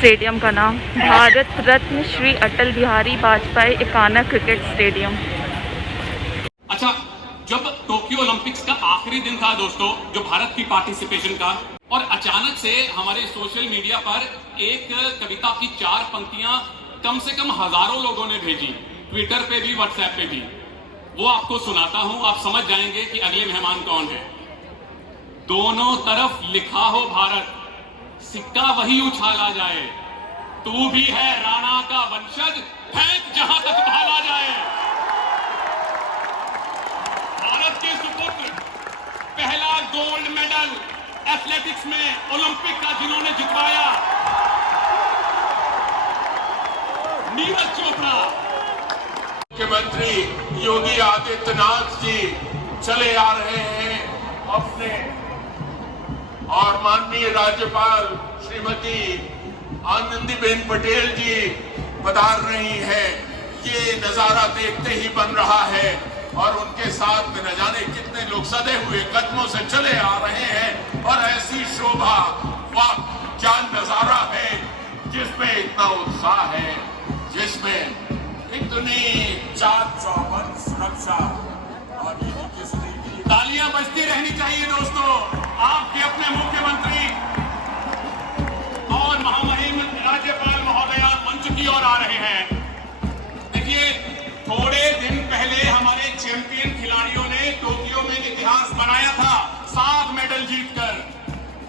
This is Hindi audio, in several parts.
स्टेडियम का नाम भारत रत्न श्री अटल बिहारी वाजपेयी एकाना क्रिकेट स्टेडियम। अच्छा, जब टोक्यो ओलंपिक्स का आखिरी दिन था दोस्तों, जो भारत की पार्टिसिपेशन का, और अचानक से हमारे सोशल मीडिया पर एक कविता की 4 पंक्तियां कम से कम हजारों लोगों ने भेजी, ट्विटर पे भी, व्हाट्सएप पे भी। वो आपको सुनाता हूं, आप समझ जाएंगे कि अगले मेहमान कौन है। दोनों तरफ लिखा हो भारत, सिक्का वही उछाला जाए, तू भी है राणा का वंशज, फेंक जहां तक भाला जाए। भारत के सुपुत्र पहला गोल्ड मेडल एथलेटिक्स में ओलंपिक का जिन्होंने जितवाया, नीरज चोपड़ा। मुख्यमंत्री योगी आदित्यनाथ जी चले आ रहे हैं अपने, और माननीय राज्यपाल श्रीमती आनंदीबेन पटेल जी पधार रही है। ये नजारा देखते ही बन रहा है, और उनके साथ में न जाने कितने लोग सदे हुए कदमों से चले आ रहे हैं। और ऐसी शोभा, वाह क्या नजारा है, जिसमें इतना उत्साह है, जिसमें इतनी चाक चौबंद सुरक्षा, और तालियां बजती रहनी चाहिए दोस्तों। आपके अपने मुख्यमंत्री और महामहिम राज्यपाल महोदया मंच की ओर आ रहे हैं। देखिए, थोड़े दिन पहले हमारे चैंपियन खिलाड़ियों ने टोक्यो में इतिहास बनाया था 7 मेडल जीतकर,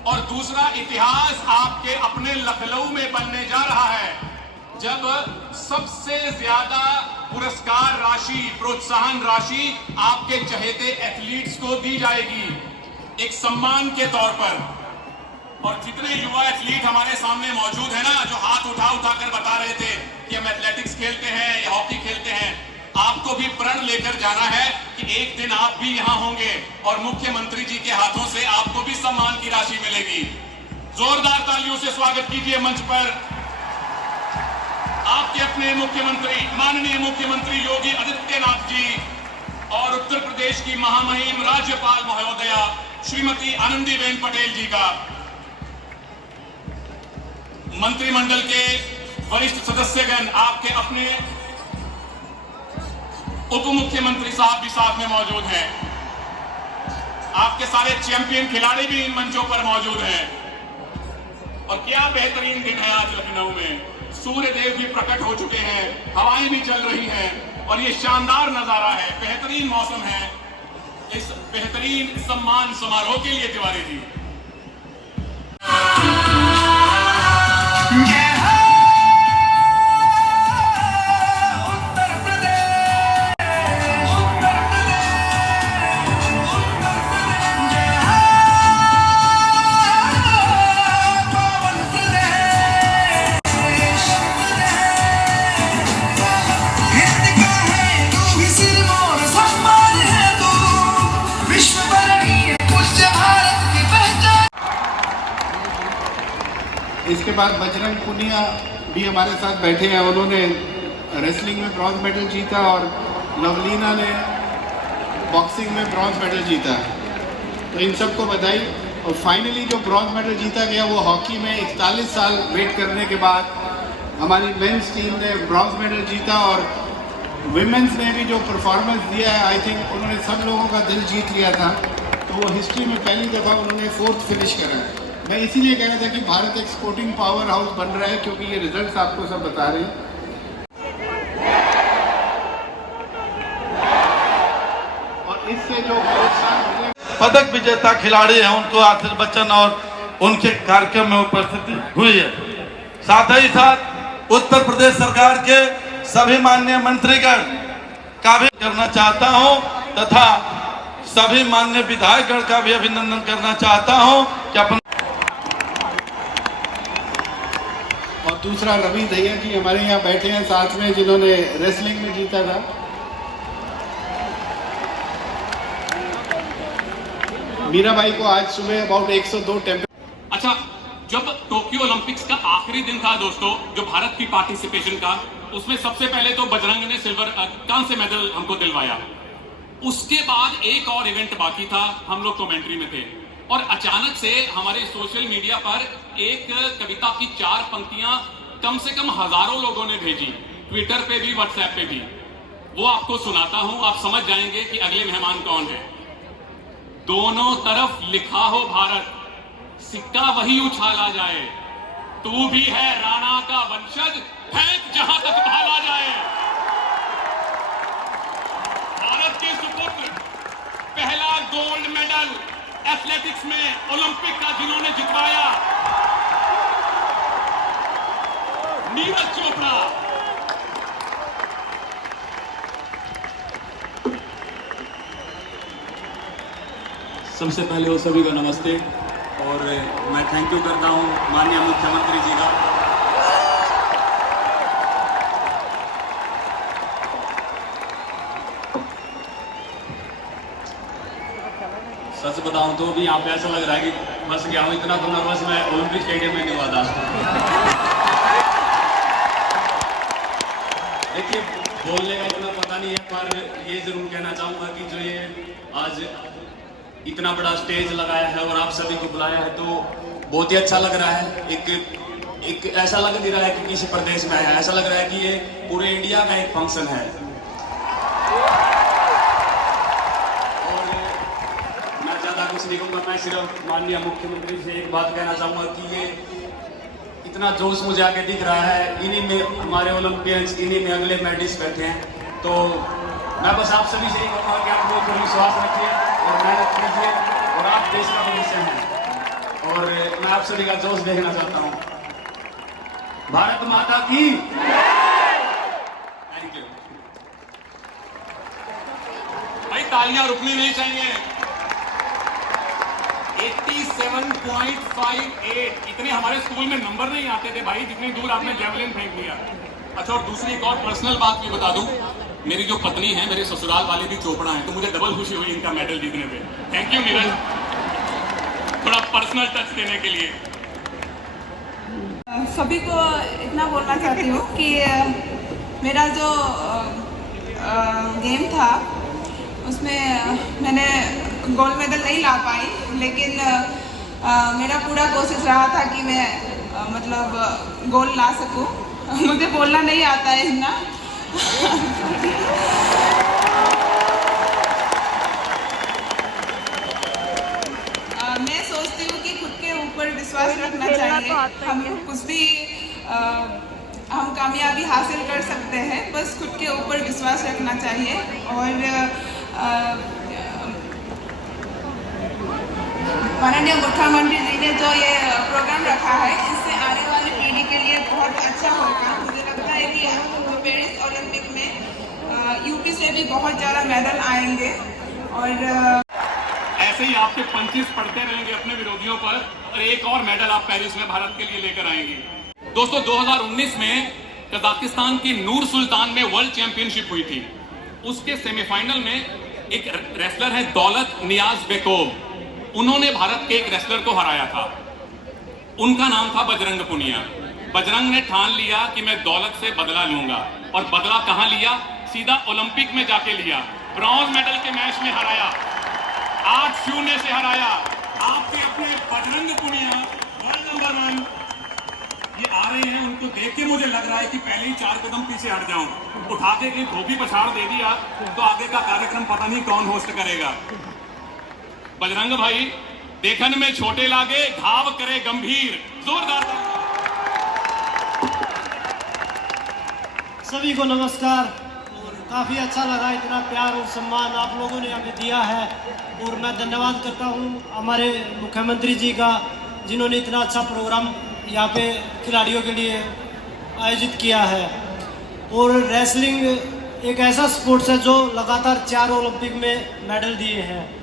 और दूसरा इतिहास आपके अपने लखनऊ में बनने जा रहा है, जब सबसे ज्यादा पुरस्कार राशि, प्रोत्साहन राशि आपके चहेते एथलीट्स को दी जाएगी एक सम्मान के तौर पर। और जितने युवा एथलीट हमारे सामने मौजूद है ना, जो हाथ उठा कर बता रहे थे कि हम एथलेटिक्स खेलते हैं या हॉकी खेलते हैं, आपको भी प्रण लेकर जाना है कि एक दिन आप भी यहां होंगे और मुख्यमंत्री जी के हाथों से आपको भी सम्मान की राशि मिलेगी। जोरदार तालियों से स्वागत कीजिए मंच पर आपके अपने मुख्यमंत्री, माननीय मुख्यमंत्री योगी आदित्यनाथ जी, और उत्तर प्रदेश की महामहिम राज्यपाल महोदया श्रीमती आनंदीबेन पटेल जी का। मंत्रिमंडल के वरिष्ठ सदस्यगण, आपके अपने उप मुख्यमंत्री साहब भी साथ में मौजूद हैं, आपके सारे चैंपियन खिलाड़ी भी इन मंचों पर मौजूद हैं। और क्या बेहतरीन दिन है आज लखनऊ में, सूर्य देव भी प्रकट हो चुके हैं, हवाएं भी चल रही हैं, और ये शानदार नजारा है, बेहतरीन मौसम है इस बेहतरीन सम्मान समारोह के लिए। तिवारी जी, इसके बाद बजरंग पुनिया भी हमारे साथ बैठे हैं। उन्होंने रेसलिंग में ब्रॉन्ज मेडल जीता, और लवलीना ने बॉक्सिंग में ब्रॉन्ज मेडल जीता, तो इन सबको बधाई। और फाइनली जो ब्रॉन्ज मेडल जीता गया वो हॉकी में 41 साल वेट करने के बाद हमारी मेंस टीम ने ब्रॉन्ज मेडल जीता, और विमेंस ने भी जो परफॉर्मेंस दिया है, आई थिंक उन्होंने सब लोगों का दिल जीत लिया था। तो वो हिस्ट्री में पहली दफ़ा उन्होंने 4th फिनिश करा है। मैं इसीलिए कह रहा था कि भारत एक स्पोर्टिंग पावर हाउस बन रहा है, क्योंकि ये रिजल्ट्स आपको सब बता रहे हैं। और इससे जो पदक विजेता खिलाड़ी हैं उनको आशीष बच्चन और उनके कार्यक्रम में उपस्थिति हुई है। साथ ही साथ उत्तर प्रदेश सरकार के सभी माननीय मंत्रीगण का भी करना चाहता हूं, तथा सभी माननीय विधायकगण का भी अभिनंदन करना चाहता हूं कि अपन। और दूसरा रवि दहिया जी हमारे यहाँ बैठे हैं साथ में, जिन्होंने रेसलिंग में जीता था। मीराबाई को आज सुबह अबाउट 102 टेम्परेचर। अच्छा, जब टोक्यो ओलंपिक्स का आखिरी दिन था दोस्तों, जो भारत की पार्टिसिपेशन का, उसमें सबसे पहले तो बजरंग ने कांस्य मेडल हमको दिलवाया। उसके बाद एक और इवेंट बाकी था, हम लोग कमेंट्री में थे, और अचानक से हमारे सोशल मीडिया पर एक कविता की 4 पंक्तियां कम से कम हजारों लोगों ने भेजी, ट्विटर पे भी, व्हाट्सएप पे भी। वो आपको सुनाता हूं, आप समझ जाएंगे कि अगले मेहमान कौन है। दोनों तरफ लिखा हो भारत, सिक्का वही उछाला जाए, तू भी है राणा का वंशज, फेंक जहां तक भाला जाए। भारत के सुपुत्र पहला गोल्ड मेडल एथलेटिक्स में ओलंपिक का जिन्होंने जितवाया, नीरज चोपड़ा। सबसे पहले वो सभी को नमस्ते, और मैं थैंक यू करता हूं माननीय मुख्यमंत्री जी का। सच बताऊं तो भी यहाँ पे ऐसा लग रहा है कि बस गया हूँ, इतना तो नर्वस मैं ओलंपिक स्टेडियम में नहीं हुआ था। देखिए, बोलने का इतना पता नहीं है, पर ये जरूर कहना चाहूंगा कि जो ये आज इतना बड़ा स्टेज लगाया है और आप सभी को बुलाया है, तो बहुत ही अच्छा लग रहा है। एक ऐसा लग नहीं रहा है कि किसी प्रदेश में आया है, ऐसा लग रहा है कि ये पूरे इंडिया का एक फंक्शन है। और मैं ज्यादा कुछ नहीं कहूँगा, मैं सिर्फ माननीय मुख्यमंत्री से एक बात कहना चाहूँगा कि ये इतना जोश मुझे आगे दिख रहा है, इन्हीं में हमारे ओलंपियंस, इन्हीं में अगले मेडलिस्ट बैठे हैं। तो मैं बस आप सभी से यही कहूँगा कि आप लोग थोड़ी विश्वास रखिए और मेहनत कीजिए, और आप देश का भविष्य हैं। और मैं आप सभी का जोश देखना चाहता हूँ। भारत माता की थैंक यू। भाई तालियां रुकनी नहीं चाहिए। 87.58, इतने हमारे स्कूल में नंबर नहीं आते थे भाई, जितनी दूर आपने जेवलिन फेंक दिया। अच्छा, और दूसरी एक और पर्सनल बात भी बता दूं, मेरी जो पत्नी है, मेरे ससुराल वाले भी चोपड़ा हैं, तो मुझे डबल खुशी हुई इनका मेडल जीतने पे। थैंक यू नीरज, थोड़ा पर्सनल टच देने के लिए। सभी को इतना बोलना चाहती हूँ कि मेरा जो गेम था उसमें मैंने गोल्ड मेडल नहीं ला पाई, लेकिन मेरा पूरा कोशिश रहा था कि मैं मतलब गोल्ड ला सकूं। मुझे बोलना नहीं आता है इतना। मैं सोचती हूँ कि खुद के ऊपर विश्वास रखना चाहिए। हम कुछ भी हम कामयाबी हासिल कर सकते हैं, बस खुद के ऊपर विश्वास रखना चाहिए। और माननीय मुख्यमंत्री जी ने जो ये प्रोग्राम रखा है, इससे आने वाली पीढ़ी के लिए बहुत अच्छा होगा। मुझे लगता है कि पेरिस ओलंपिक में यूपी से भी बहुत ज़्यादा मेडल आएंगे। और ऐसे ही आपके पंचेस पढ़ते रहेंगे अपने विरोधियों पर, और एक और मेडल आप पेरिस में भारत के लिए लेकर आएंगे। दोस्तों, 2019 में कजाकिस्तान की नूर सुल्तान में वर्ल्ड चैंपियनशिप हुई थी। उसके सेमीफाइनल में एक रेसलर है दौलत नियाज बेकोव, उन्होंने भारत के एक रेसलर को हराया था। उनका नाम था बजरंग पुनिया। बजरंग ने ठान लिया कि मैं दौलत से बदला लूंगा, और बदला कहां लिया? सीधा ओलंपिक में जाके लिया। ब्रॉन्ज मेडल के मैच में हराया, 8-0 से हराया। आपके अपने बजरंग पुनिया वर्ल्ड नंबर 1 ये आ रहे हैं। उनको देख के मुझे लग रहा है कि पहले ही 4 कदम पीछे हट जाऊं। उठा के एक धोबी पछाड़ दे दिया तो आगे का कार्यक्रम पता नहीं कौन होस्ट करेगा। बजरंग भाई, देखन में छोटे लागे, घाव करे गंभीर। जोरदार सभी को नमस्कार। और काफ़ी अच्छा लगा, इतना प्यार और सम्मान आप लोगों ने हमें दिया है। और मैं धन्यवाद करता हूँ हमारे मुख्यमंत्री जी का, जिन्होंने इतना अच्छा प्रोग्राम यहाँ पे खिलाड़ियों के लिए आयोजित किया है। और रेसलिंग एक ऐसा स्पोर्ट्स है जो लगातार 4 ओलंपिक में मेडल दिए हैं।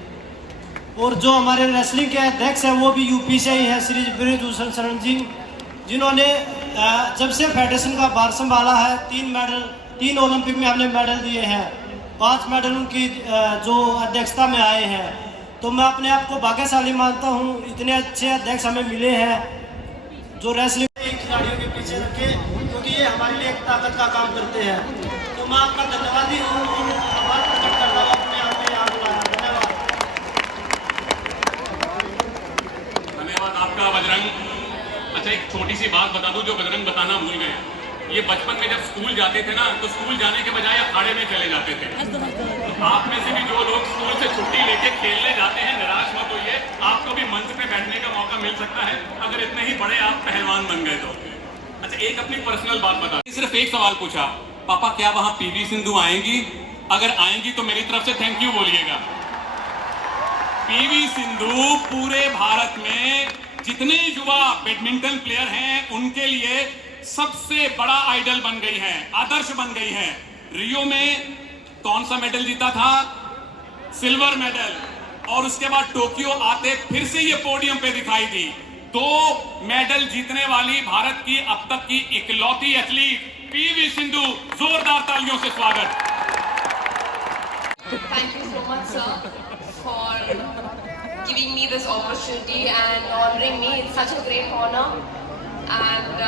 और जो हमारे रेसलिंग के अध्यक्ष हैं वो भी यूपी से ही है, श्री बृजभूषण शरण जी, जिन्होंने जब से फेडरेशन का भार संभाला है 3 ओलंपिक में हमने मेडल दिए हैं। 5 मेडल उनकी जो अध्यक्षता में आए हैं। तो मैं अपने आप को भाग्यशाली मानता हूँ, इतने अच्छे अध्यक्ष हमें मिले हैं जो रेसलिंग खिलाड़ियों के पीछे रखे, क्योंकि ये हमारे लिए एक ताकत का काम करते हैं। तो मैं आपका धन्यवादी हूँ और आभार प्रकट करता हूँ अपने आप में यहाँ बुलाया। धन्यवाद। अच्छा, एक छोटी सी बात बता दूं जो बजरंग बताना भूल गए। ये बचपन में जब स्कूल जाते थे ना, तो स्कूल जाने के बजाय अखाड़े में चले जाते थे। तो आप में से भी जो लोग स्कूल से छुट्टी लेके खेलने जाते हैं, निराश मत होइए, आपको भी मंच पे बैठने का मौका मिल सकता है अगर इतने ही बड़े आप पहलवान बन गए तो। अच्छा, एक अपनी पर्सनल बात बता, सिर्फ एक सवाल पूछा, पापा क्या वहां पीवी सिंधु आएंगी? अगर आएंगी तो मेरी तरफ से थैंक यू बोलिएगा। पीवी सिंधु पूरे भारत में जितने युवा बैडमिंटन प्लेयर हैं उनके लिए सबसे बड़ा आइडल बन गई है, आदर्श बन गई है। रियो में कौन सा मेडल जीता था? Silver medal. और उसके बाद टोक्यो आते फिर से ये पोडियम पे दिखाई दी। 2 मेडल जीतने वाली भारत की अब तक की इकलौती एथलीट पीवी सिंधु। जोरदार तालियों से स्वागत। Thank you so much, sir, for giving me this opportunity and honoring me. It's such a great honor. And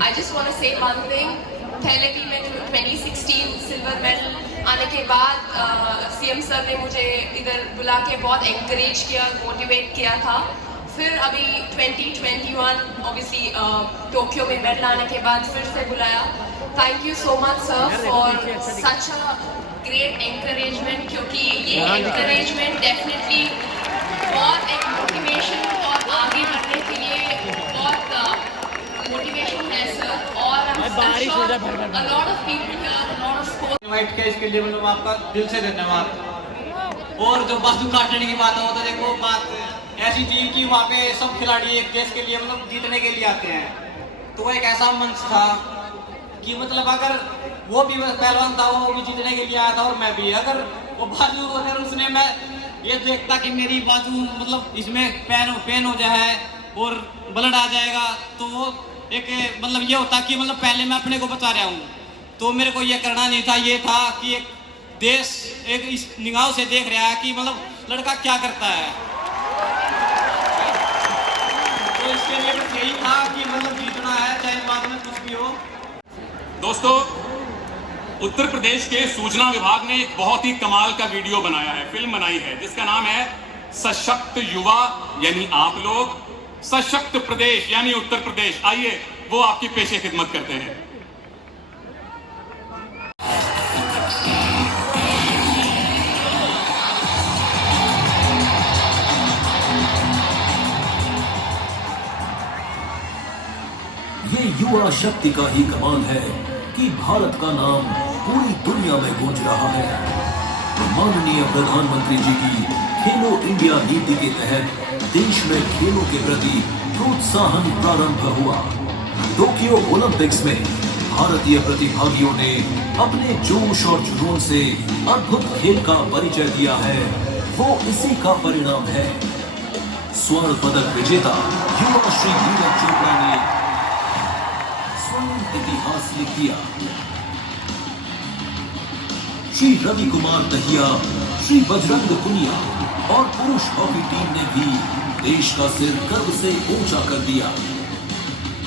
I just want to say one thing. पहले भी मैं 2016 सिल्वर मेडल आने के बाद सीएम सर ने मुझे इधर बुला के बहुत encourage किया, मोटिवेट किया था। फिर अभी 2021 ऑब्वियसली टोक्यो में मेडल आने के बाद फिर से बुलाया। Thank you so much sir for such a great encouragement, क्योंकि ये एनकरेजमेंट डेफिनेटली बहुत एक मोटिवेशन और आगे बढ़ने के लिए बहुत मोटिवेशन है सर। और a lot of people here, a lot of sports invite किया, इसके लिए मतलब आपका दिल से धन्यवाद। और जो बाजू काटने की बात हो तो देखो, बात ऐसी थी कि वहाँ पे सब खिलाड़ी एक देश के लिए मतलब जीतने के लिए आते हैं। तो एक ऐसा मंच था कि मतलब अगर वो भी पहलवान था, वो भी जीतने के लिए आया था और मैं भी, अगर वो बाजू अगर उसने मैं ये देखता कि मेरी बाजू मतलब इसमें पेन हो जाए और ब्लड आ जाएगा, तो वो एक मतलब ये होता कि मतलब पहले मैं अपने को बचा रहा हूँ। तो मेरे को ये करना नहीं था। ये था कि एक देश एक इस निगाह से देख रहा है कि मतलब लड़का क्या करता है। तो इसके लिए बस यही था कि मतलब जीतना है, चाहे बाद में कुछ भी हो। दोस्तों, उत्तर प्रदेश के सूचना विभाग ने एक बहुत ही कमाल का वीडियो बनाया है, फिल्म बनाई है, जिसका नाम है सशक्त युवा यानी आप लोग, सशक्त प्रदेश यानी उत्तर प्रदेश। आइए वो आपकी पेशे खिदमत करते हैं। ये युवा शक्ति का ही कमाल है कि भारत का नाम पूरी दुनिया में गूंज रहा है। माननीय प्रधानमंत्री जी की खेलो इंडिया नीति के तहत देश में खेलों के प्रति प्रोत्साहन प्रारंभ हुआ। टोक्यो ओलंपिक्स में भारतीय प्रतिभागियों ने अपने जोश और जुनून से अद्भुत खेल का परिचय दिया है। वो इसी का परिणाम है। स्वर्ण पदक विजेता युवा श्री नीरज चोपड़ा ने स्वर्ण इतिहास लिख दिया। श्री रवि कुमार दहिया, श्री बजरंग पुनिया और पुरुष हॉकी टीम ने भी देश का सिर गर्व से ऊंचा कर दिया।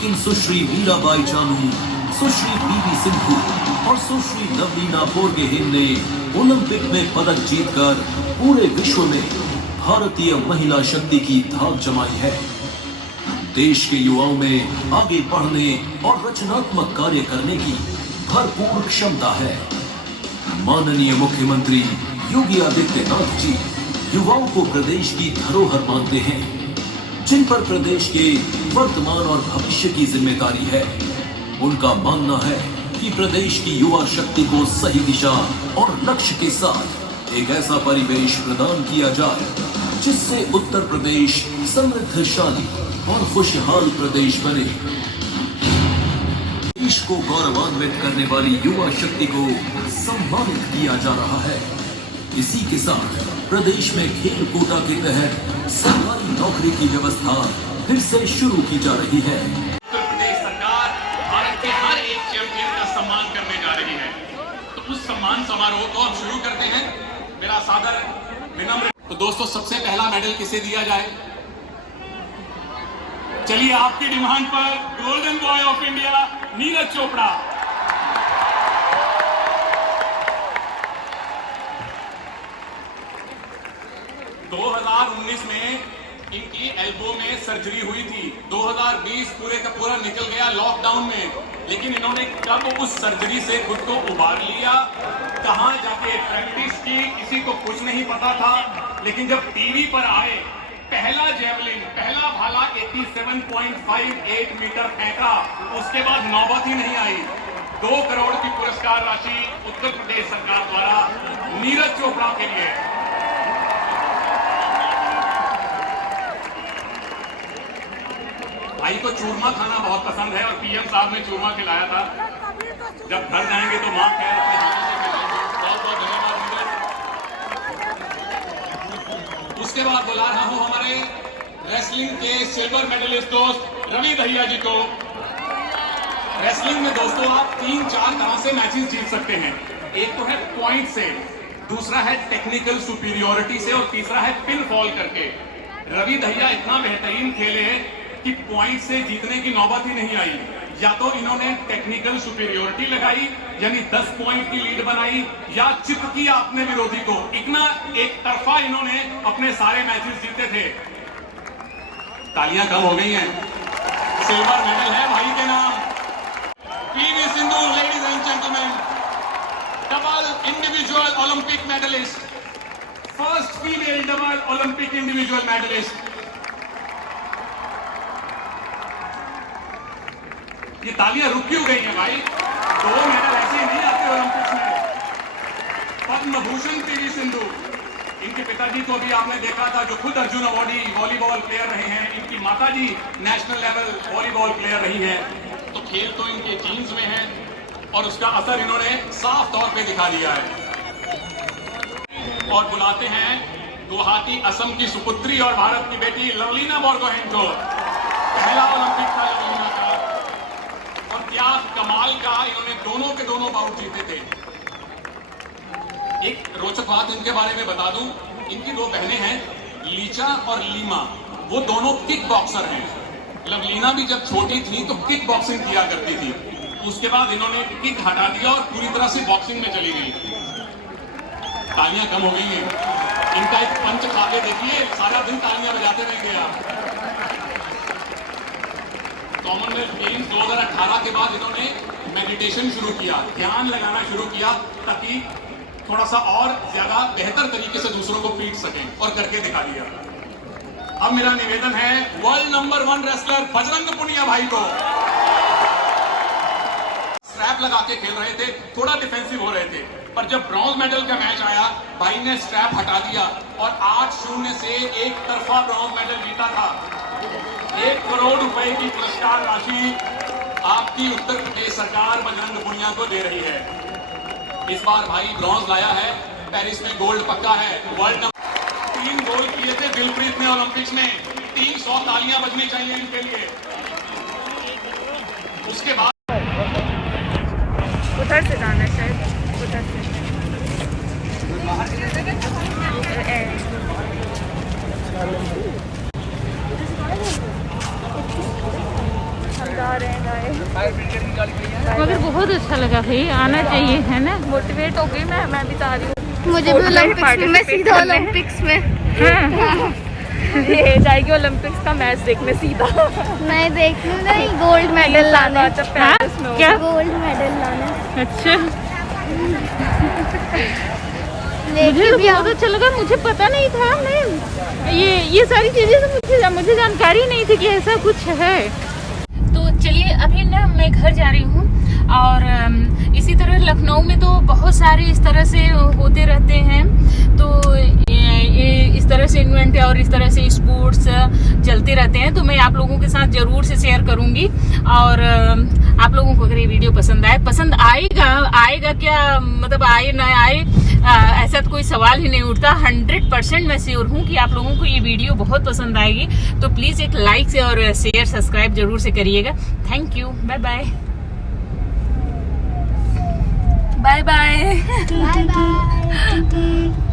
इन सुश्री मीराबाई चानू, सुश्री पीवी सिंधु और सुश्री लवलीना बोरगोहेन ने ओलंपिक में पदक जीतकर पूरे विश्व में भारतीय महिला शक्ति की धाक जमाई है। देश के युवाओं में आगे बढ़ने और रचनात्मक कार्य करने की भरपूर क्षमता है। माननीय मुख्यमंत्री योगी आदित्यनाथ जी युवाओं को प्रदेश की धरोहर मानते हैं, जिन पर प्रदेश के वर्तमान और भविष्य की जिम्मेदारी है। उनका मानना है कि प्रदेश की युवा शक्ति को सही दिशा और लक्ष्य के साथ एक ऐसा परिवेश प्रदान किया जाए जिससे उत्तर प्रदेश समृद्धशाली और खुशहाल प्रदेश बने। देश को गौरवान्वित करने वाली युवा शक्ति को सम्मानित किया जा रहा है। इसी के साथ प्रदेश में खेल कोटा के तहत सरकारी नौकरी की व्यवस्था फिर से शुरू की जा रही है। उत्तर प्रदेश सरकार भारत के हर एक चैंपियन का सम्मान करने जा रही है। तो उस सम्मान समारोह को हम शुरू करते हैं। मेरा सादर विनम्र। तो दोस्तों, सबसे पहला मेडल किसे दिया जाए? चलिए, आपकी डिमांड पर golden boy of India Neeraj Chopra. में इनकी एल्बो में सर्जरी हुई थी। 2020 पूरे का पूरा निकल गया लॉकडाउन में, लेकिन इन्होंने कब उस सर्जरी से खुद को उबार लिया, कहां जाके प्रैक्टिस की, किसी को कुछ नहीं पता था। लेकिन जब टीवी पर आए, पहला जेवलिन, पहला भाला 87.58 मीटर फेंका, उसके बाद नौबत ही नहीं आई। 2 करोड़ की पुरस्कार राशि उत्तर प्रदेश सरकार द्वारा नीरज चोपड़ा के लिए। भाई को चूरमा खाना बहुत पसंद है और पीएम साहब ने चूरमा खिलाया था। जब घर जाएंगे तो मां खैर अपने हाथों से खिलाएंगे। बहुत बहुत धन्यवाद। उसके बाद बुला रहा हूं हमारे रेसलिंग के सिल्वर मेडलिस्ट दोस्त रवि दहिया जी को। रेसलिंग में दोस्तों आप 3-4 तरह से मैचेस जीत सकते हैं। एक तो है पॉइंट से, दूसरा है टेक्निकल सुपीरियोरिटी से और तीसरा है पिन फॉल करके। रवि दहिया इतना बेहतरीन खेले कि पॉइंट से जीतने की नौबत ही नहीं आई। या तो इन्होंने टेक्निकल सुपीरियोरिटी लगाई यानी 10 पॉइंट की लीड बनाई, या चित किया अपने विरोधी को। इतना एक तरफा इन्होंने अपने सारे मैचेस जीते थे। तालियां कम हो गई हैं। सिल्वर मेडल है भाई के नाम। PV Sindhu, ladies and gentleman, double individual Olympic medalist, first female double Olympic individual medalist. ये तालियां रुक क्यों गई हैं भाई? 2 मेडल ऐसे ही नहीं आते ओलंपिक्स में। पद्म भूषण पीवी सिंधु, इनके पिताजी को भी आपने देखा था जो खुद अर्जुन अवार्डी वॉलीबॉल प्लेयर रहे हैं। इनकी माताजी नेशनल लेवल वॉलीबॉल प्लेयर रही हैं। तो खेल तो इनके जीन्स में है और उसका असर इन्होंने साफ तौर पे दिखा दिया है। और बुलाते हैं गुवाहाटी असम की सुपुत्री और भारत की बेटी लवलीना बोरगोहेन को। पहला ओलंपिक था लवलीना का और क्या कमाल का इन्होंने दोनों के दोनों बाउट जीते थे। एक रोचक बात इनके बारे में बता दूं, इनकी 2 बहनें हैं, लीचा और लीमा। वो दोनों किक बॉक्सर हैं। लवलीना भी जब छोटी थी तो किक बॉक्सिंग किया करती थी। उसके बाद इन्होंने किक हटा दिया और पूरी तरह से बॉक्सिंग में चली गई। तालियां कम हो गई हैं। इनका एक पंच खा के देखिए, सारा दिन तालियां बजाते रहेंगे आप। कॉमनवेल्थ गेम्स 2018 के बाद इन्होंने मेडिटेशन शुरू किया, ध्यान लगाना शुरू किया ताकि थोड़ा सा और ज्यादा बेहतर तरीके से दूसरों को पीट सकें, और करके दिखा दिया। अब मेरा निवेदन है world number 1 wrestler Bajrang Punia भाई को। स्ट्रैप लगा के खेल रहे थे, थोड़ा डिफेंसिव हो रहे थे, पर जब ब्रॉन्ज मेडल का मैच आया भाई ने स्ट्रैप हटा दिया और 8-0 से एक तरफा ब्रॉन्ज मेडल जीता था। 1 करोड़ रुपए की पुरस्कार राशि आपकी उत्तर प्रदेश सरकार बजरंग पुनिया को दे रही है। इस बार भाई ब्रॉन्ज लाया है, पेरिस में गोल्ड पक्का है। वर्ल्ड नंबर 3 गोल किए थे दिलप्रीत ने ओलंपिक्स में। 300 तालियां बजनी चाहिए इनके लिए। उसके बाद उधर से जाना है शायद, उधर से। हम जा रहे हैं। मगर बहुत अच्छा लगा भाई, आना चाहिए, है ना। मोटिवेट हो गई मैं भी जा रही हूँ। मुझे भी ओलंपिक्स में, मैं सीधा ओलंपिक्स में ये जाएगी ओलंपिक्स का मैच देखने सीधा। मैं देखूँ नहीं, गोल्ड मेडल लाना। क्या गोल्ड मेडल लाना? अच्छा, मुझे बहुत अच्छा लगा। मुझे पता नहीं था, मैं ये सारी चीजें तो मुझे जानकारी नहीं थी कि ऐसा कुछ है। तो चलिए, अभी ना मैं घर जा रही हूँ। और इसी तरह लखनऊ में तो बहुत सारे इस तरह से होते रहते हैं। तो इस तरह से इवेंट और इस तरह से स्पोर्ट्स चलते रहते हैं, तो मैं आप लोगों के साथ जरूर से शेयर करूंगी। और आप लोगों को अगर ये वीडियो पसंद आएगा क्या, मतलब आए ना आए, ऐसा तो कोई सवाल ही नहीं उठता। 100% मैं श्योर हूँ कि आप लोगों को ये वीडियो बहुत पसंद आएगी। तो प्लीज एक लाइक से और शेयर सब्सक्राइब जरूर से करिएगा। Thank you, bye bye. Bye bye. Bye bye.